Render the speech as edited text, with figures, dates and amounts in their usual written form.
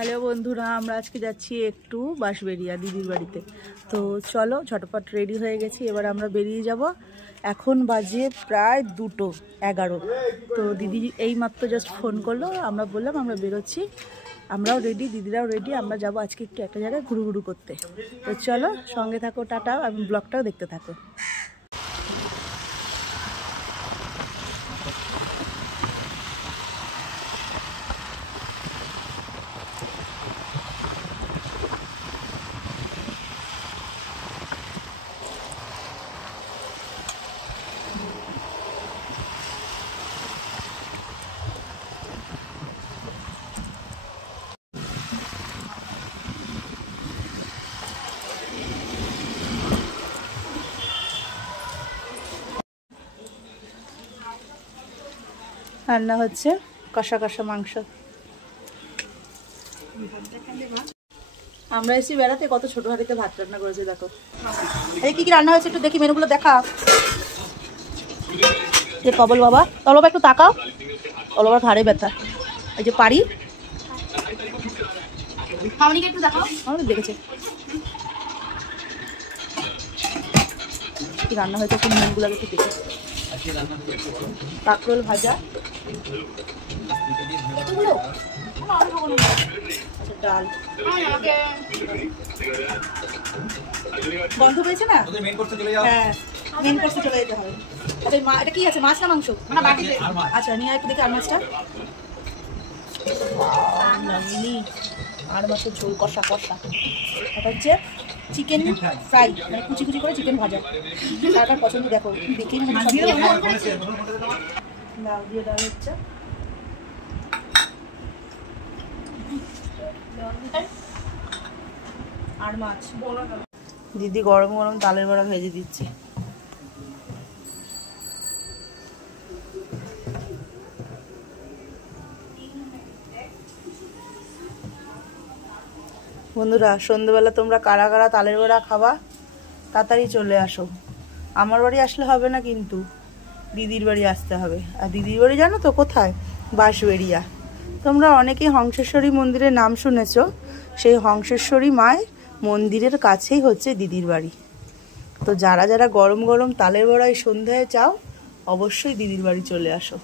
Hello বন্ধুরা, আমরা আজকে যাচ্ছি একটু বাঁশবেড়িয়া দিদির বাড়িতে। তো চলো, ঝটপট রেডি হয়ে গেছি, এবার আমরা বেরিয়ে যাব। এখন বাজে প্রায় 2:11। তো দিদি এইমাত্র জাস্ট ফোন করলো, আমরা বললাম আমরা বেরোচ্ছি, আমরাও রেডি, দিদিরাও রেডি, আমরা যাব আজকে একটু একটা জায়গায় ঘুরু করতে। তো চলো, সঙ্গে থাকো, টাটা, এবং ব্লগটাও দেখতে থাকো। রান্না হচ্ছে কষা কষা মাংস। আমরা এসে বেড়াতে, কত ছোট হাঁড়িতে ভাত রান্না করেছি দেখো। এই কি কি রান্না হয়েছে একটু দেখি, মেনুগুলো দেখা। যে কবল বাবা, বাবা একটু তাকাও, বাবার ঘাড়ে ব্যথা। এই যে পারি, একটু দেখাও, আমাদের দেখেছে কি রান্না হয়েছে, কোন মেনুগুলো একটু দেখে। কাঁকরোল ভাজা, ডাল। গন্ধ পেয়েছে না? হ্যাঁ, মেন কোর্সে চলে যেতে হবে। এটা কি আছে, মাছ না মাংস? আচ্ছা, নিয়ে একটু দেখি আর মাছটা। আর মাছের ঝোল কষা কষা। এটা হচ্ছে চিকেন ফ্রাই, মানে কুচি কুচি করে চিকেন ভাজা। তার পছন্দ দেখো, দেখি ডাল দিয়ে, ডাল হচ্ছে আর মাছ। দিদি গরম গরম তালের বড়া ভেজে দিচ্ছে। বন্ধুরা, সন্ধ্যেবেলা তোমরা কারা কারা তালের বড়া খাবা তাড়াতাড়ি চলে আসো। আমার বাড়ি আসলে হবে না, কিন্তু দিদির বাড়ি আসতে হবে। আর দিদির বাড়ি জানো তো কোথায়? বাঁশবেড়িয়া। তোমরা অনেকেই হংসেশ্বরী মন্দিরের নাম শুনেছো, সেই হংসেশ্বরী মায়ের মন্দিরের কাছেই হচ্ছে দিদির বাড়ি। তো যারা যারা গরম গরম তালের বড়া এই সন্ধ্যায় চাও, অবশ্যই দিদির বাড়ি চলে আসো।